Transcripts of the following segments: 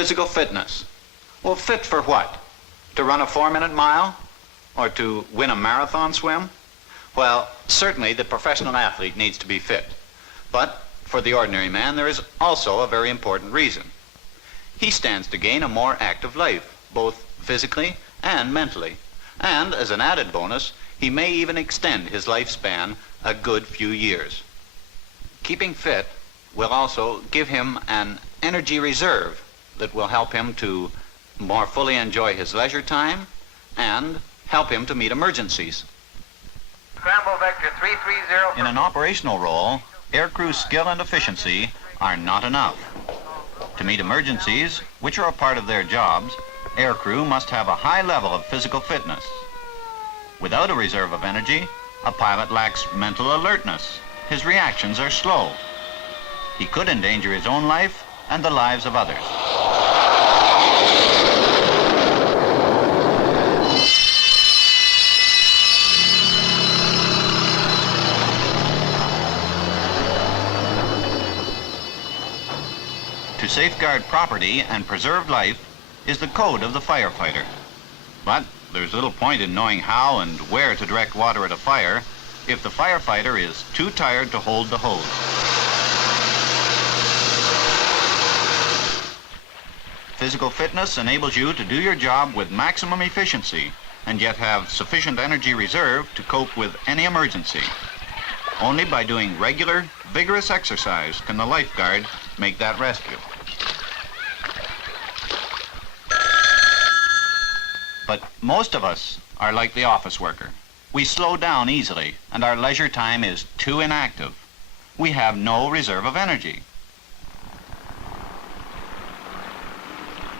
Physical fitness. Well, fit for what? To run a 4-minute mile? Or to win a marathon swim? Well, certainly the professional athlete needs to be fit. But for the ordinary man, there is also a very important reason. He stands to gain a more active life, both physically and mentally. And as an added bonus, he may even extend his lifespan a good few years. Keeping fit will also give him an energy reserve that will help him to more fully enjoy his leisure time and help him to meet emergencies. Scramble vector 330. In an operational role, aircrew skill and efficiency are not enough. To meet emergencies, which are a part of their jobs, aircrew must have a high level of physical fitness. Without a reserve of energy, a pilot lacks mental alertness. His reactions are slow. He could endanger his own life and the lives of others. To safeguard property and preserve life is the code of the firefighter. But there's little point in knowing how and where to direct water at a fire if the firefighter is too tired to hold the hose. Physical fitness enables you to do your job with maximum efficiency and yet have sufficient energy reserve to cope with any emergency. Only by doing regular, vigorous exercise can the lifeguard make that rescue. But most of us are like the office worker. We slow down easily, and our leisure time is too inactive. We have no reserve of energy.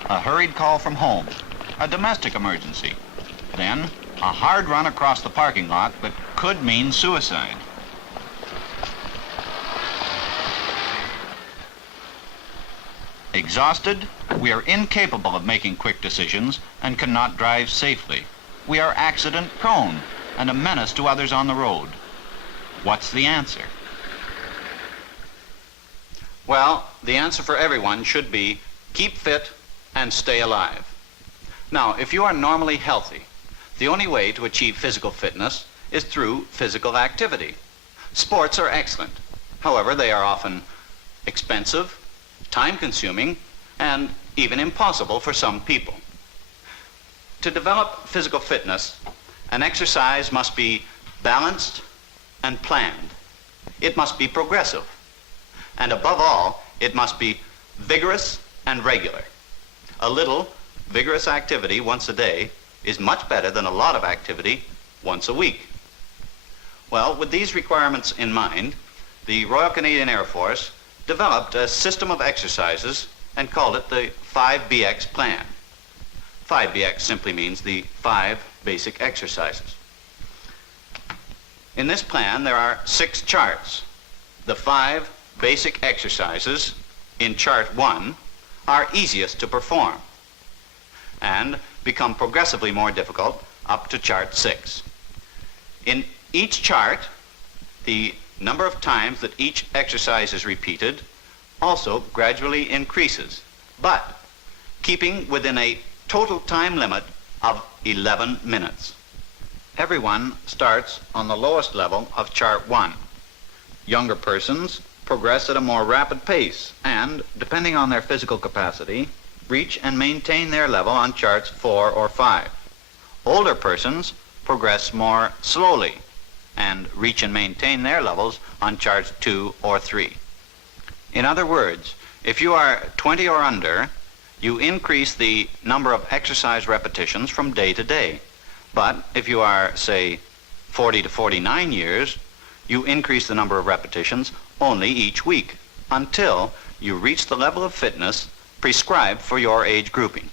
A hurried call from home, a domestic emergency, then a hard run across the parking lot that could mean suicide. Exhausted, we are incapable of making quick decisions and cannot drive safely. We are accident prone and a menace to others on the road. What's the answer? Well, the answer for everyone should be keep fit and stay alive. Now, if you are normally healthy, the only way to achieve physical fitness is through physical activity. Sports are excellent. However, they are often expensive, time-consuming, and even impossible for some people. To develop physical fitness, an exercise must be balanced and planned. It must be progressive. And above all, it must be vigorous and regular. A little vigorous activity once a day is much better than a lot of activity once a week. Well, with these requirements in mind, the Royal Canadian Air Force developed a system of exercises and called it the 5Bx plan. 5Bx simply means the 5 basic exercises. In this plan, there are 6 charts. The 5 basic exercises in chart 1 are easiest to perform and become progressively more difficult up to chart 6. In each chart, the number of times that each exercise is repeated also gradually increases, but keeping within a total time limit of 11 minutes. Everyone starts on the lowest level of chart 1. Younger persons progress at a more rapid pace and, depending on their physical capacity, reach and maintain their level on charts 4 or 5. Older persons progress more slowly and reach and maintain their levels on charts 2 or 3. In other words, if you are 20 or under, you increase the number of exercise repetitions from day to day. But if you are, say, 40 to 49 years, you increase the number of repetitions only each week until you reach the level of fitness prescribed for your age grouping.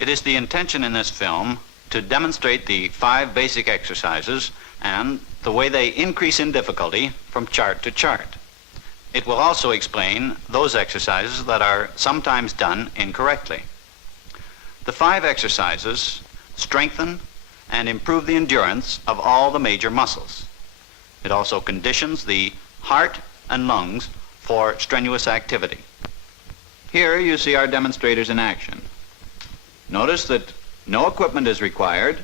It is the intention in this film to demonstrate the 5 basic exercises and the way they increase in difficulty from chart to chart. It will also explain those exercises that are sometimes done incorrectly. The 5 exercises strengthen and improve the endurance of all the major muscles. It also conditions the heart and lungs for strenuous activity. Here you see our demonstrators in action. Notice that no equipment is required,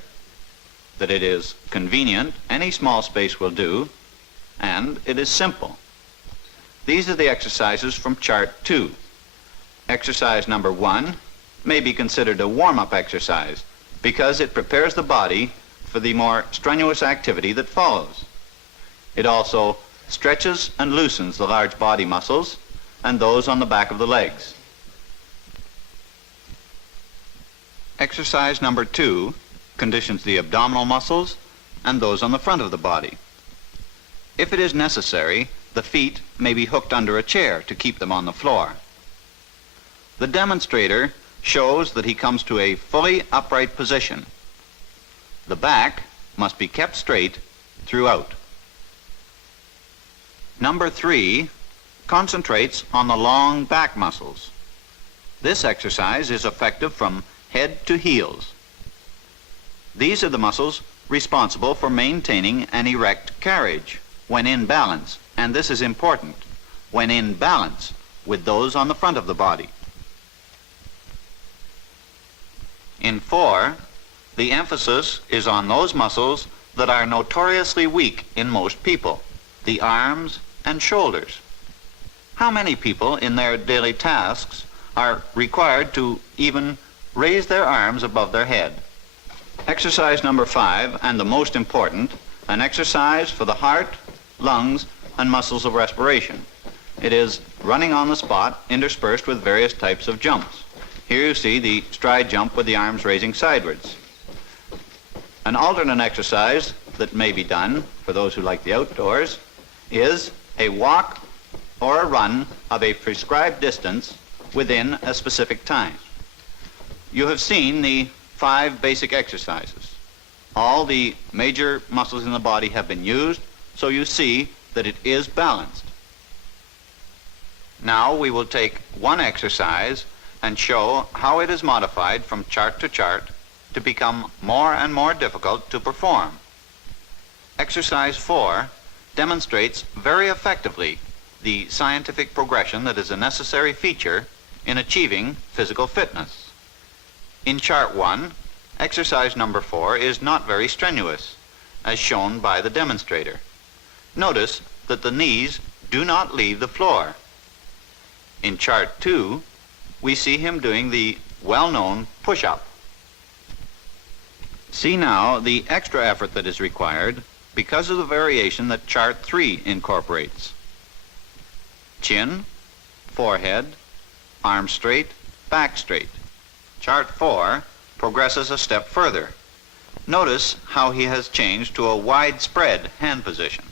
that it is convenient, any small space will do, and it is simple. These are the exercises from Chart 2. Exercise number 1 may be considered a warm-up exercise because it prepares the body for the more strenuous activity that follows. It also stretches and loosens the large body muscles and those on the back of the legs. Exercise number 2 conditions the abdominal muscles and those on the front of the body. If it is necessary, the feet may be hooked under a chair to keep them on the floor. The demonstrator shows that he comes to a fully upright position. The back must be kept straight throughout. Number 3 concentrates on the long back muscles. This exercise is effective from head to heels. These are the muscles responsible for maintaining an erect carriage when in balance, and this is important, when in balance with those on the front of the body. In 4, the emphasis is on those muscles that are notoriously weak in most people, the arms and shoulders. How many people in their daily tasks are required to even raise their arms above their head? Exercise number 5, and the most important, an exercise for the heart, lungs, and muscles of respiration. It is running on the spot interspersed with various types of jumps. Here you see the stride jump with the arms raising sidewards. An alternate exercise that may be done for those who like the outdoors is a walk or a run of a prescribed distance within a specific time. You have seen the 5 basic exercises. All the major muscles in the body have been used, so you see that it is balanced. Now we will take one exercise and show how it is modified from chart to chart to become more and more difficult to perform. Exercise 4 demonstrates very effectively the scientific progression that is a necessary feature in achieving physical fitness. In chart 1, exercise number 4 is not very strenuous, as shown by the demonstrator. Notice that the knees do not leave the floor. In chart 2, we see him doing the well-known push-up. See now the extra effort that is required because of the variation that chart 3 incorporates. Chin, forehead, arms straight, back straight. Chart 4 progresses a step further. Notice how he has changed to a widespread hand position.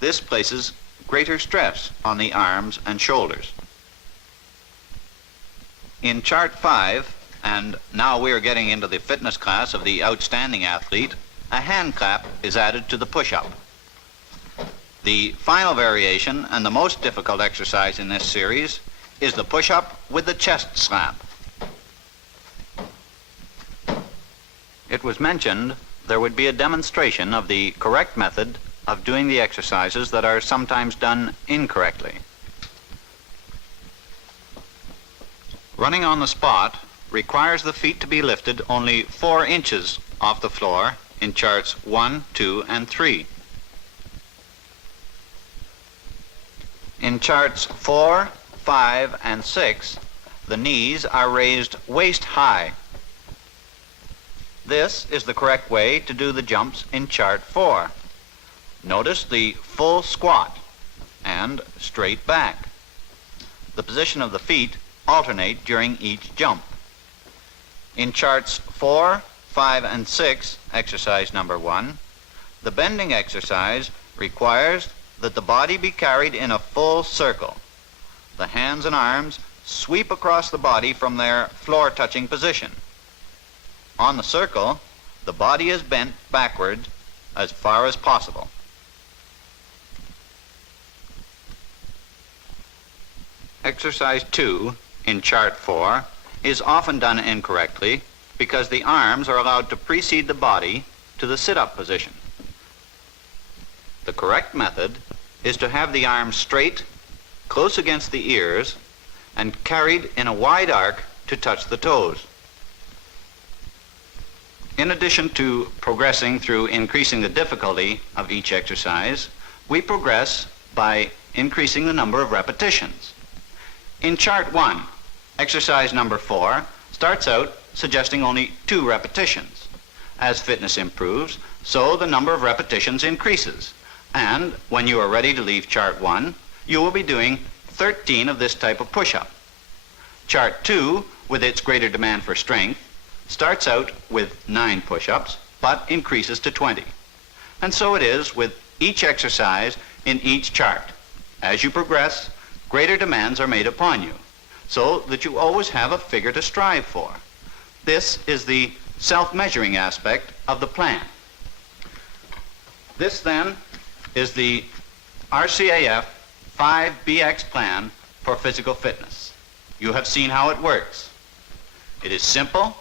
This places greater stress on the arms and shoulders. In chart 5, and now we are getting into the fitness class of the outstanding athlete, a hand clap is added to the push-up. The final variation and the most difficult exercise in this series is the push-up with the chest slab. It was mentioned there would be a demonstration of the correct method of doing the exercises that are sometimes done incorrectly. Running on the spot requires the feet to be lifted only 4 inches off the floor in charts 1, 2, and 3. In charts 4, 5, and 6, the knees are raised waist high. This is the correct way to do the jumps in chart 4. Notice the full squat and straight back. The position of the feet alternate during each jump. In charts 4, 5, and 6, exercise number 1, the bending exercise requires that the body be carried in a full circle. The hands and arms sweep across the body from their floor-touching position. On the circle, the body is bent backward as far as possible. Exercise 2 in chart 4 is often done incorrectly because the arms are allowed to precede the body to the sit-up position. The correct method is to have the arms straight, close against the ears, and carried in a wide arc to touch the toes. In addition to progressing through increasing the difficulty of each exercise, we progress by increasing the number of repetitions. In chart 1, exercise number 4 starts out suggesting only 2 repetitions. As fitness improves, so the number of repetitions increases. And when you are ready to leave chart 1, you will be doing 13 of this type of push-up. Chart 2, with its greater demand for strength, starts out with 9 push-ups, but increases to 20. And so it is with each exercise in each chart. As you progress, greater demands are made upon you, so that you always have a figure to strive for. This is the self-measuring aspect of the plan. This then is the RCAF 5Bx plan for physical fitness. You have seen how it works. It is simple,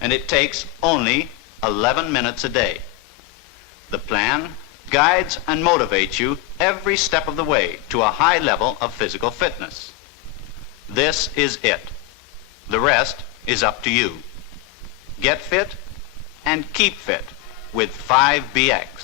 and it takes only 11 minutes a day. The plan guides and motivates you every step of the way to a high level of physical fitness. This is it. The rest is up to you. Get fit and keep fit with 5Bx.